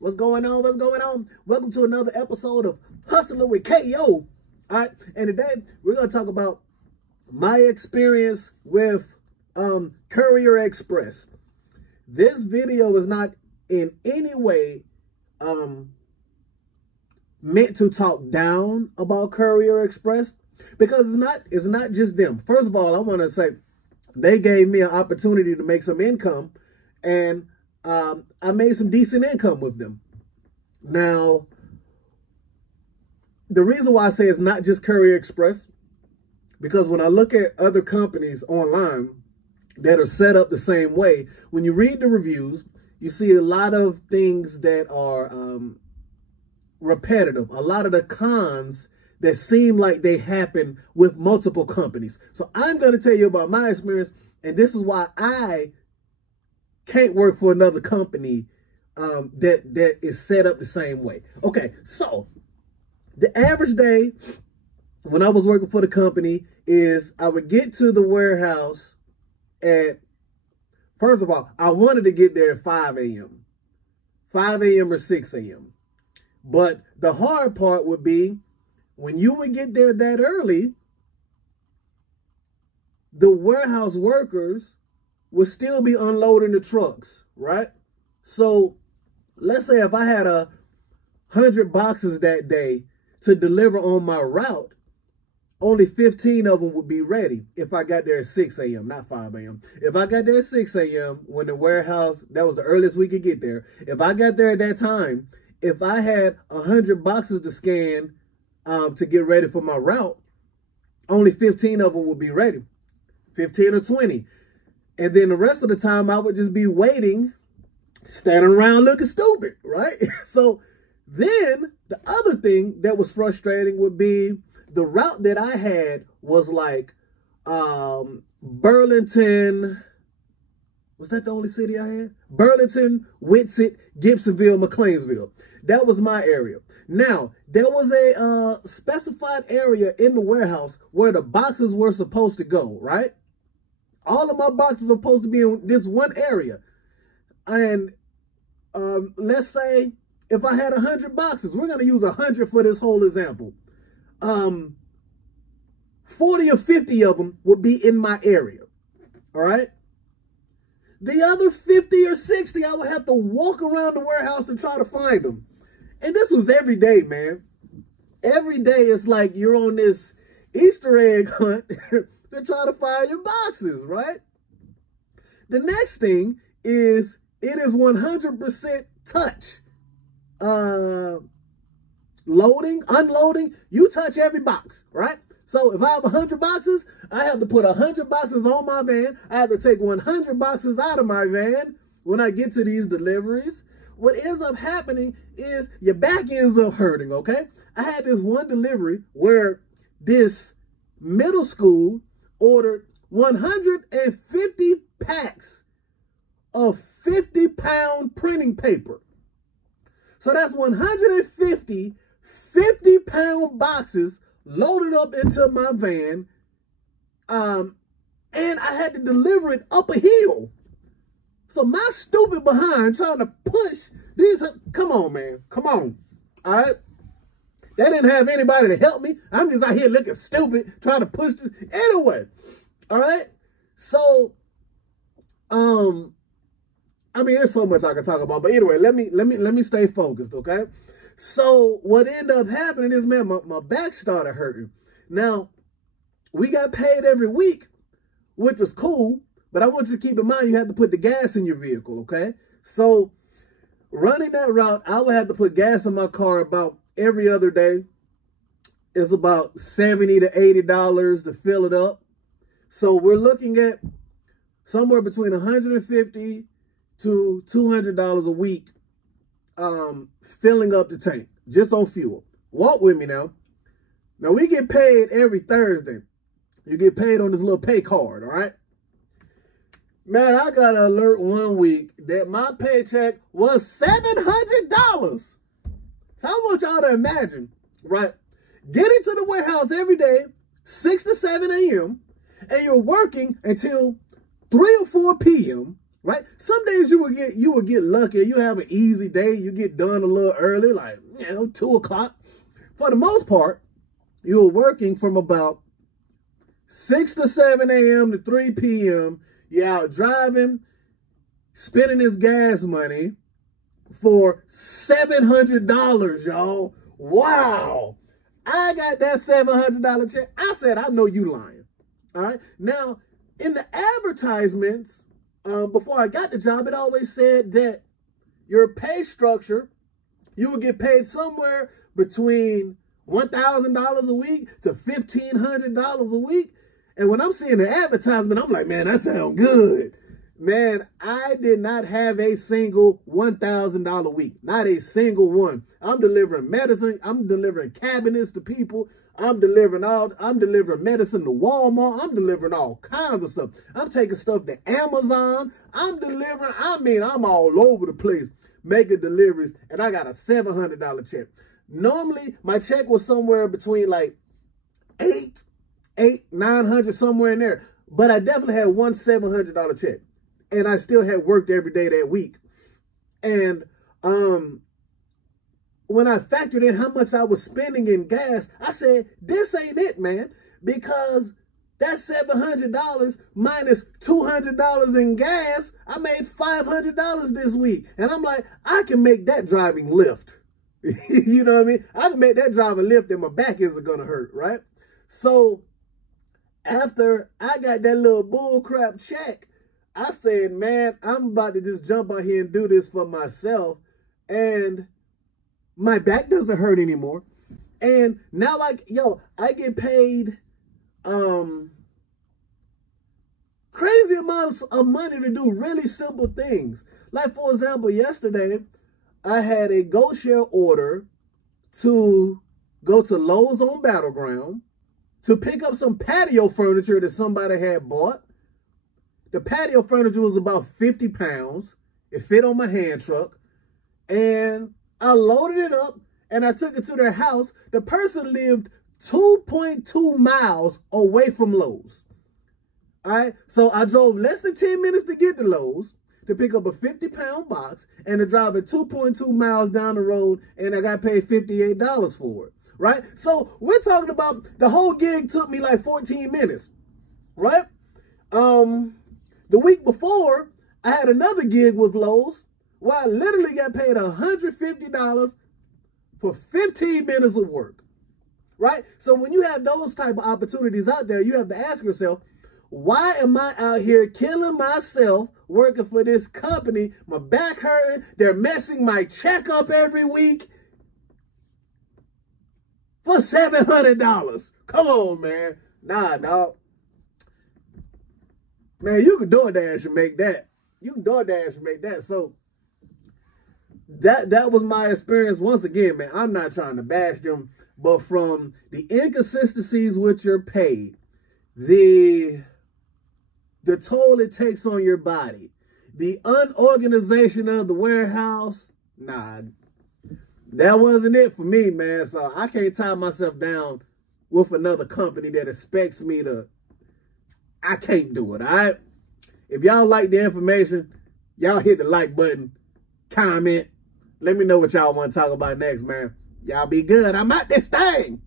What's going on? What's going on? Welcome to another episode of Hustling with KO. All right, and today we're going to talk about my experience with Courier Express. This video is not in any way meant to talk down about Courier Express, because it's not just them. First of all, I want to say they gave me an opportunity to make some income, and I made some decent income with them. Now, the reason why I say it's not just Courier Express, because when I look at other companies online that are set up the same way, when you read the reviews, you see a lot of things that are repetitive, a lot of the cons that seem like they happen with multiple companies. So I'm going to tell you about my experience, and this is why I can't work for another company that is set up the same way. Okay, so the average day when I was working for the company is I would get to the warehouse at, first of all, I wanted to get there at 5 a.m. 5 a.m. or 6 a.m. But the hard part would be when you would get there that early, the warehouse workers would still be unloading the trucks, right? So let's say if I had 100 boxes that day to deliver on my route, only 15 of them would be ready if I got there at 6 a.m., not 5 a.m. If I got there at 6 a.m. when the warehouse, that was the earliest we could get there. If I got there at that time, if I had 100 boxes to scan to get ready for my route, only 15 of them would be ready, 15 or 20. And then the rest of the time I would just be waiting, standing around looking stupid, right? So then the other thing that was frustrating would be the route that I had was like Burlington. Was that the only city I had? Burlington, Winsett, Gibsonville, McLeansville. That was my area. Now, there was a specified area in the warehouse where the boxes were supposed to go, right? All of my boxes are supposed to be in this one area. And let's say if I had 100 boxes, we're going to use 100 for this whole example. 40 or 50 of them would be in my area, all right? The other 50 or 60, I would have to walk around the warehouse and try to find them. And this was every day, man. Every day it's like you're on this Easter egg hunt to try to find your boxes, right? The next thing is it is 100% touch. Loading, unloading, you touch every box, right? So if I have 100 boxes, I have to put 100 boxes on my van. I have to take 100 boxes out of my van when I get to these deliveries. What ends up happening is your back ends up hurting, okay? I had this one delivery where this middle school ordered 150 packs of 50-pound printing paper. So that's 150 50-pound boxes loaded up into my van, and I had to deliver it up a hill. So my stupid behind trying to push these, come on, man, come on, all right? They didn't have anybody to help me. I'm just out here looking stupid trying to push this. Anyway, all right? So, I mean, there's so much I can talk about, but anyway, let me stay focused, okay? So what ended up happening is, man, my back started hurting. Now, we got paid every week, which was cool, but I want you to keep in mind you have to put the gas in your vehicle, okay? So running that route, I would have to put gas in my car about every other day. It's about $70 to $80 to fill it up. So we're looking at somewhere between $150 to $200 a week filling up the tank just on fuel. Walk with me now. Now we get paid every Thursday. You get paid on this little pay card, all right? Man, I got an alert one week that my paycheck was $700. So I want y'all to imagine, right? Getting to the warehouse every day, 6 to 7 a.m., and you're working until 3 or 4 p.m., right? Some days you will get lucky. You have an easy day. You get done a little early, like 2 o'clock. For the most part, you're working from about 6 to 7 a.m. to 3 p.m. You're out driving, spending this gas money for $700, y'all. Wow. I got that $700 check. I said, I know you lying. All right. Now, in the advertisements, before I got the job, it always said that your pay structure, you would get paid somewhere between $1,000 a week to $1,500 a week. And when I'm seeing the advertisement, I'm like, man, that sounds good. Man, I did not have a single $1,000 a week. Not a single one. I'm delivering medicine. I'm delivering cabinets to people. I'm delivering medicine to Walmart. I'm delivering all kinds of stuff. I'm taking stuff to Amazon. I'm all over the place making deliveries. And I got a $700 check. Normally, my check was somewhere between like $900, somewhere in there. But I definitely had one $700 check. And I still had worked every day that week. And when I factored in how much I was spending in gas, I said, this ain't it, man. Because that $700 minus $200 in gas, I made $500 this week. And I'm like, I can make that driving lift. You know what I mean? I can make that driving lift and my back isn't going to hurt, right? So after I got that little bull crap check, I said, man, I'm about to just jump out here and do this for myself. And my back doesn't hurt anymore. And now, like, I get paid crazy amounts of money to do really simple things. Like, for example, yesterday, I had a GoShare order to go to Lowe's on Battleground to pick up some patio furniture that somebody had bought. The patio furniture was about 50 pounds. It fit on my hand truck. And I loaded it up and I took it to their house. The person lived 2.2 miles away from Lowe's. All right. So I drove less than 10 minutes to get to Lowe's to pick up a 50-pound box and to drive it 2.2 miles down the road. And I got paid $58 for it. Right. So we're talking about the whole gig took me like 14 minutes. Right. The week before, I had another gig with Lowe's where I literally got paid $150 for 15 minutes of work, right? So when you have those type of opportunities out there, you have to ask yourself, why am I out here killing myself working for this company? My back hurting. They're messing my check up every week for $700. Come on, man. Nah, dog. Man, you can DoorDash and make that. You can DoorDash and make that. So that was my experience. Once again, man, I'm not trying to bash them, but from the inconsistencies with your pay, the toll it takes on your body, the unorganization of the warehouse, nah, that wasn't it for me, man. So I can't tie myself down with another company that expects me to. I can't do it, all right? If y'all like the information, y'all hit the like button, comment. Let me know what y'all want to talk about next, man. Y'all be good. I'm out this thing.